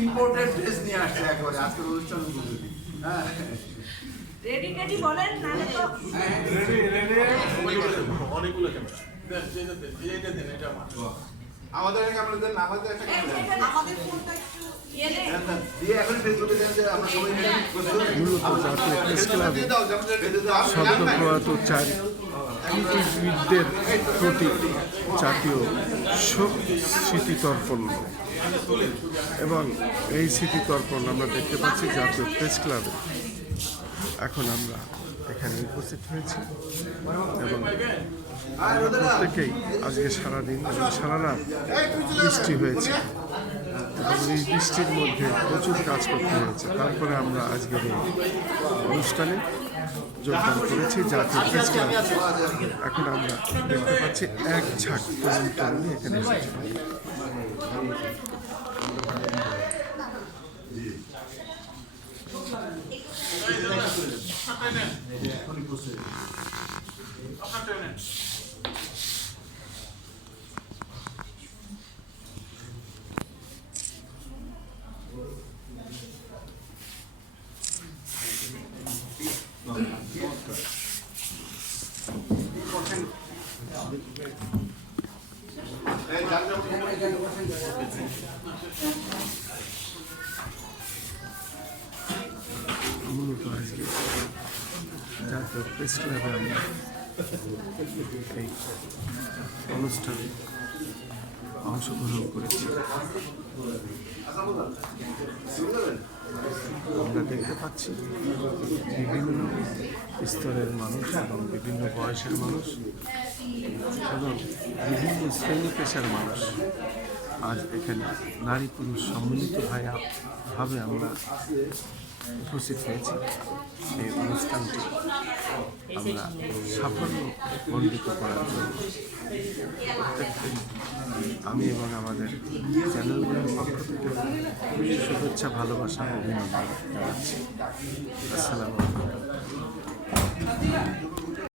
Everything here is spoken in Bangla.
ইম্পোর্টেড ড্রেস নিয়ে আসছে একবারে আজকের অনুষ্ঠান রেডি বলেন না তো অনেকগুলো ক্যামেরা আমাদের ক্যামেরা দেন আমাদের একটা ক্যামেরা আমাদের ফোনটা একটু দিয়ে এখন ফেসবুকে দেন যে আমরা সবাই মূলত জাতীয় প্রেস ক্লাবে সদ্যপ্রয়াত চার কৃতিবিদদের প্রতি জাতীয় শোক স্মৃতিতর্পণ এবং এই স্মৃতিতর্পণ আমরা দেখতে পাচ্ছি জাতীয় প্রেস ক্লাবে। এখন আমরা এখানে উপস্থিত হয়েছি এবং প্রত্যেকেই আজকে সারাদিন এবং সারা রাত বৃষ্টি হয়েছে এবং এই বৃষ্টির মধ্যে প্রচুর কাজ করতে হয়েছে, তারপরে আমরা আজকের এই অনুষ্ঠানে যোগদান করেছি জাতীয় প্রেস ক্লাবে। এখন আমরা দেখতে পাচ্ছি এক ঝাঁক তরুণ তরুণী এখানে এসেছে। মূলত আজকে জাতীয় প্রেস ক্লাবে আমরা এই অনুষ্ঠানে অংশগ্রহণ করেছি। আমরা দেখতে পাচ্ছি বিভিন্ন স্তরের মানুষ এবং বিভিন্ন বয়সের মানুষ এবং বিভিন্ন শ্রেণী পেশার মানুষ আজ এখানে নারী পুরুষ সম্মিলিতভাবে আমরা উপস্থিত হয়েছি। এই অনুষ্ঠানটি আমরা সাফল্য মণ্ডিত করার জন্য প্রত্যেককে আমি এবং আমাদের চ্যানেলগুলোর পক্ষ থেকে শুভেচ্ছা, ভালোবাসা, অভিনন্দন জানাচ্ছি। আসসালামু আলাইকুম।